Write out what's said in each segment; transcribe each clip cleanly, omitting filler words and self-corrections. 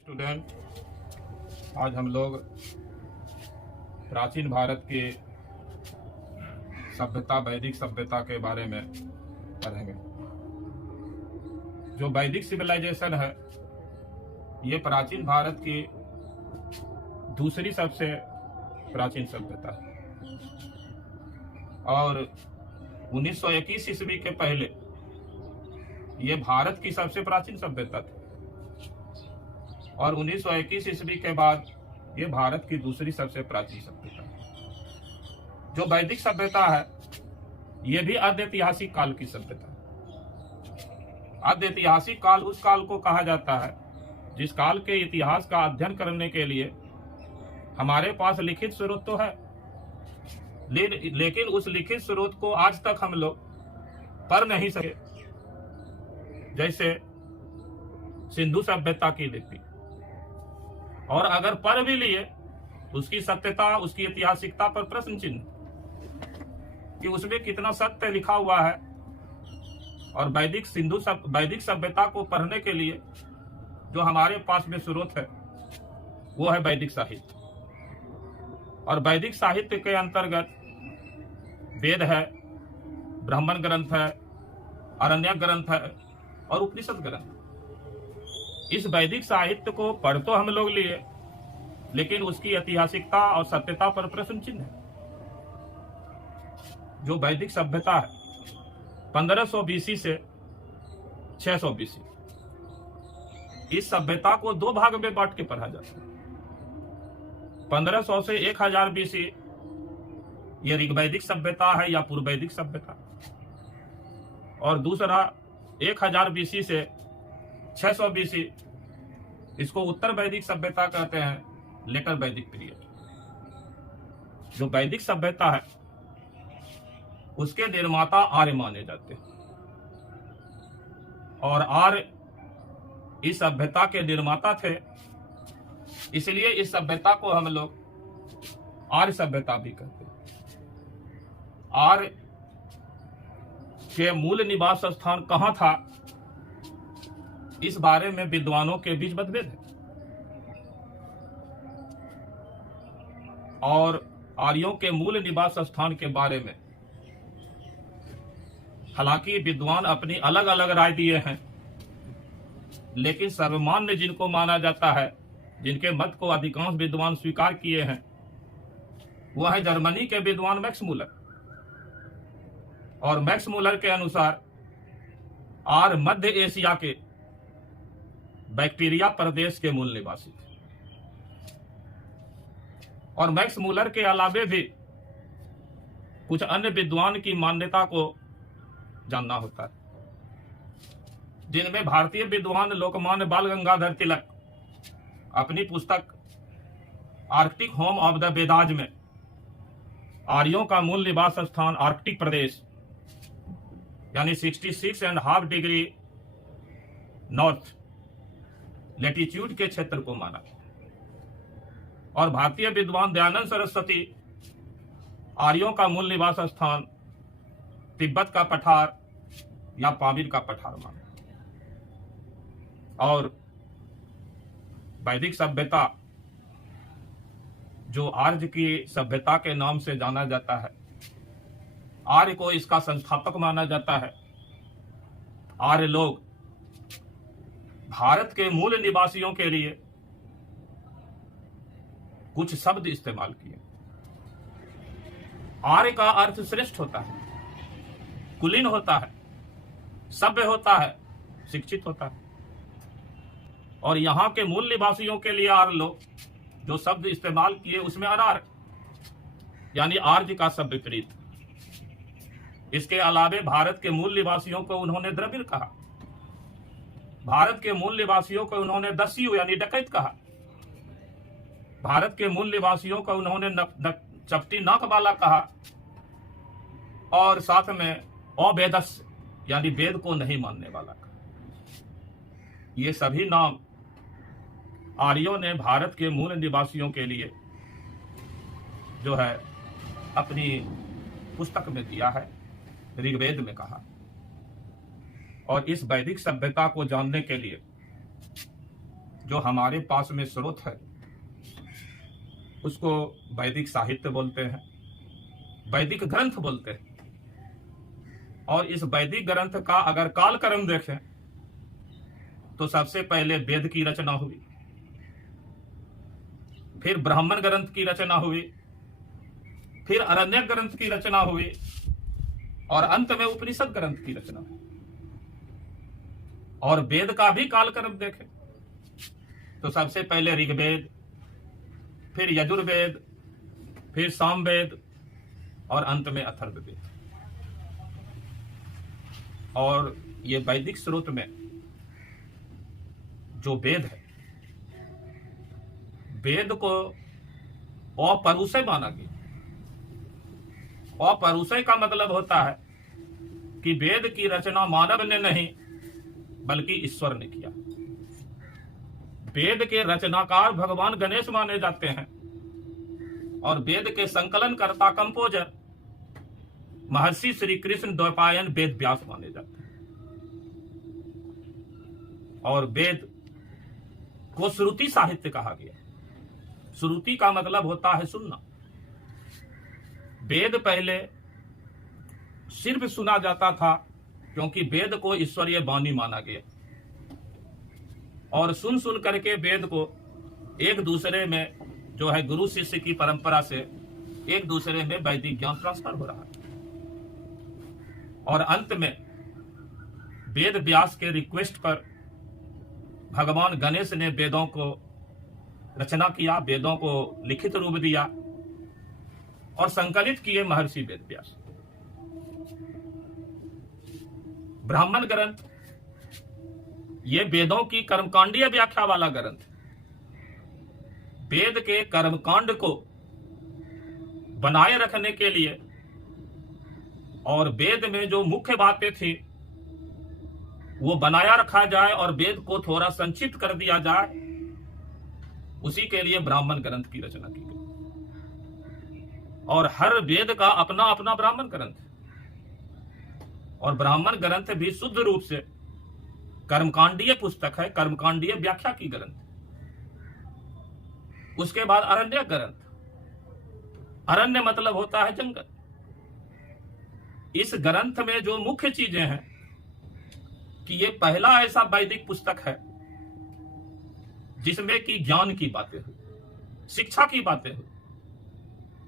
Student, आज हम लोग प्राचीन भारत की सभ्यता, वैदिक सभ्यता के बारे में पढ़ेंगे। जो वैदिक सिविलाइजेशन है, ये प्राचीन भारत की दूसरी सबसे प्राचीन सभ्यता है और 1921 ईस्वी के पहले ये भारत की सबसे प्राचीन सभ्यता थी और 1921 ईस्वी के बाद ये भारत की दूसरी सबसे प्राचीन सभ्यता है। जो वैदिक सभ्यता है, ये भी आद्य ऐतिहासिक काल की सभ्यता है। आद्य ऐतिहासिक काल उस काल को कहा जाता है जिस काल के इतिहास का अध्ययन करने के लिए हमारे पास लिखित स्रोत तो है, लेकिन उस लिखित स्रोत को आज तक हम लोग पढ़ नहीं सके। जैसे सिंधु सभ्यता की लिपि, और अगर पढ़ भी लिए उसकी सत्यता, उसकी ऐतिहासिकता पर प्रश्न चिन्ह कि उसमें कितना सत्य लिखा हुआ है। और वैदिक सभ्यता को पढ़ने के लिए जो हमारे पास में स्रोत है वो है वैदिक साहित्य। और वैदिक साहित्य के अंतर्गत वेद है, ब्राह्मण ग्रंथ है, आरण्यक ग्रंथ है और उपनिषद ग्रंथ। इस वैदिक साहित्य को पढ़ तो हम लोग लिए, लेकिन उसकी ऐतिहासिकता और सत्यता पर प्रश्न चिन्ह है। जो वैदिक सभ्यता है 1500 BC से 600 BC, इस सभ्यता को दो भाग में बांट के पढ़ा जाता है। 1500 से 1000 BC ये ऋग्वैदिक सभ्यता है या पूर्व वैदिक सभ्यता, और दूसरा 1000 BC से 600 BC इसको उत्तर वैदिक सभ्यता कहते हैं, लेटर वैदिक पीरियड। जो वैदिक सभ्यता है उसके निर्माता आर्य माने जाते हैं, और आर्य इस सभ्यता के निर्माता थे, इसलिए इस सभ्यता को हम लोग आर्य सभ्यता भी कहते हैं। आर्य के मूल निवास स्थान कहां था, इस बारे में विद्वानों के बीच मतभेद है। और आर्यों के मूल निवास स्थान के बारे में हालांकि विद्वान अपनी अलग अलग राय दिए हैं, लेकिन सर्वमान्य जिनको माना जाता है, जिनके मत को अधिकांश विद्वान स्वीकार किए हैं, वह है जर्मनी के विद्वान मैक्स मूलर। और मैक्स मूलर के अनुसार आर्य मध्य एशिया के बैक्टीरिया प्रदेश के मूल निवासी थे। और मैक्स मूलर के अलावे भी कुछ अन्य विद्वान की मान्यता को जानना होता है, जिनमें भारतीय विद्वान लोकमान्य बाल गंगाधर तिलक अपनी पुस्तक Arctic home of the Vedas में आर्यों का मूल निवास स्थान आर्कटिक प्रदेश यानी 66.5 डिग्री नॉर्थ लेटीट्यूड के क्षेत्र को माना। और भारतीय विद्वान दयानंद सरस्वती आर्यों का मूल निवास स्थान तिब्बत का पठार या पामीर का पठार माना। और वैदिक सभ्यता जो आर्य की सभ्यता के नाम से जाना जाता है, आर्य को इसका संस्थापक माना जाता है। आर्य लोग भारत के मूल निवासियों के लिए कुछ शब्द इस्तेमाल किए। आर्य का अर्थ श्रेष्ठ होता है, कुलीन होता है, सभ्य होता है, शिक्षित होता है। और यहां के मूल निवासियों के लिए आर्य लोग जो शब्द इस्तेमाल किए उसमें अनार्य यानी आर्य का सब विपरीत। इसके अलावे भारत के मूल निवासियों को उन्होंने द्रविड़ कहा, भारत के मूल निवासियों को उन्होंने दस्यु यानी डकैत कहा, भारत के मूल निवासियों को उन्होंने चपटी नाक वाला कहा, और साथ में अवेदस्य यानी वेद को नहीं मानने वाला कहा। ये सभी नाम आर्यों ने भारत के मूल निवासियों के लिए जो है अपनी पुस्तक में दिया है, ऋग्वेद में कहा। और इस वैदिक सभ्यता को जानने के लिए जो हमारे पास में स्रोत है उसको वैदिक साहित्य बोलते हैं, वैदिक ग्रंथ बोलते हैं। और इस वैदिक ग्रंथ का अगर कालक्रम देखें तो सबसे पहले वेद की रचना हुई, फिर ब्राह्मण ग्रंथ की रचना हुई, फिर अरण्यक ग्रंथ की रचना हुई और अंत में उपनिषद ग्रंथ की रचना हुई। और वेद का भी कालक्रम देखें तो सबसे पहले ऋग्वेद, फिर यजुर्वेद, फिर सामवेद और अंत में अथर्ववेद। और ये वैदिक स्रोत में जो वेद है, वेद को अपरुषय माना गया। अपरुषय का मतलब होता है कि वेद की रचना मानव ने नहीं बल्कि ईश्वर ने किया। वेद के रचनाकार भगवान गणेश माने जाते हैं और वेद के संकलन कर्ता कंपोजर महर्षि श्री कृष्ण द्वैपायन वेद व्यास माने जाते हैं। और वेद को श्रुति साहित्य कहा गया। श्रुति का मतलब होता है सुनना। वेद पहले सिर्फ सुना जाता था क्योंकि वेद को ईश्वरीय वाणी माना गया और सुन सुन करके वेद को एक दूसरे में जो है गुरु शिष्य की परंपरा से एक दूसरे में वैदिक ज्ञान ट्रांसफर हो रहा है। और अंत में वेद व्यास के रिक्वेस्ट पर भगवान गणेश ने वेदों को रचना किया, वेदों को लिखित रूप दिया और संकलित किए महर्षि वेद व्यास। ब्राह्मण ग्रंथ ये वेदों की कर्मकांडीय व्याख्या वाला ग्रंथ। वेद के कर्मकांड को बनाए रखने के लिए और वेद में जो मुख्य बातें थी वो बनाया रखा जाए और वेद को थोड़ा संक्षिप्त कर दिया जाए, उसी के लिए ब्राह्मण ग्रंथ की रचना की गई। और हर वेद का अपना अपना ब्राह्मण ग्रंथ है और ब्राह्मण ग्रंथ भी शुद्ध रूप से कर्मकांडीय पुस्तक है, कर्मकांडीय व्याख्या की ग्रंथ। उसके बाद अरण्य ग्रंथ। अरण्य मतलब होता है जंगल। इस ग्रंथ में जो मुख्य चीजें हैं कि ये पहला ऐसा वैदिक पुस्तक है जिसमें कि ज्ञान की बातें हो, शिक्षा की बातें हो।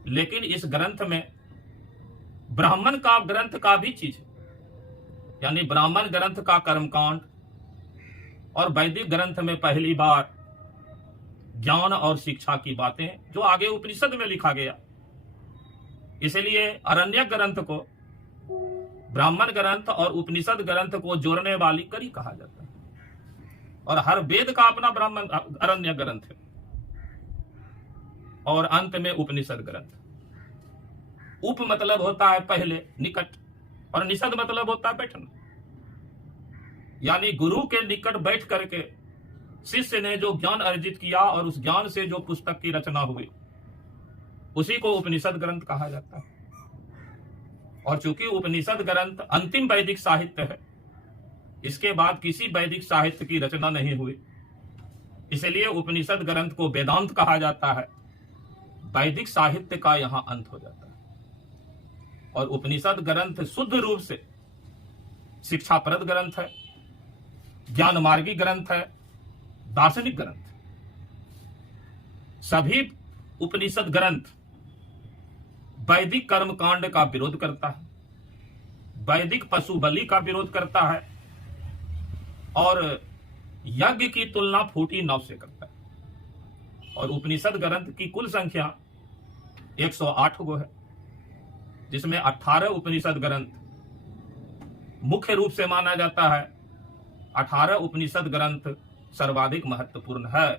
लेकिन इस ग्रंथ में ब्राह्मण का ग्रंथ का भी चीज है, यानी ब्राह्मण ग्रंथ का कर्मकांड और वैदिक ग्रंथ में पहली बार ज्ञान और शिक्षा की बातें जो आगे उपनिषद में लिखा गया। इसलिए अरण्यक ग्रंथ को ब्राह्मण ग्रंथ और उपनिषद ग्रंथ को जोड़ने वाली कड़ी कहा जाता है। और हर वेद का अपना ब्राह्मण अरण्य ग्रंथ है और अंत में उपनिषद ग्रंथ। उप मतलब होता है पहले, निकट, और निषद मतलब होता है बैठना, यानी गुरु के निकट बैठ करके शिष्य ने जो ज्ञान अर्जित किया और उस ज्ञान से जो पुस्तक की रचना हुई उसी को उपनिषद ग्रंथ कहा जाता है। और चूंकि उपनिषद ग्रंथ अंतिम वैदिक साहित्य है, इसके बाद किसी वैदिक साहित्य की रचना नहीं हुई, इसलिए उपनिषद ग्रंथ को वेदांत कहा जाता है। वैदिक साहित्य का यहां अंत हो जाता है और उपनिषद ग्रंथ शुद्ध रूप से शिक्षाप्रद ग्रंथ है, ज्ञान मार्गी ग्रंथ है, दार्शनिक ग्रंथ। सभी उपनिषद ग्रंथ वैदिक कर्मकांड का विरोध करता है, वैदिक पशु बलि का विरोध करता है और यज्ञ की तुलना फूटी नाव से करता है। और उपनिषद ग्रंथ की कुल संख्या 108 गो है, जिसमें 18 उपनिषद ग्रंथ मुख्य रूप से माना जाता है। 18 उपनिषद ग्रंथ सर्वाधिक महत्वपूर्ण है।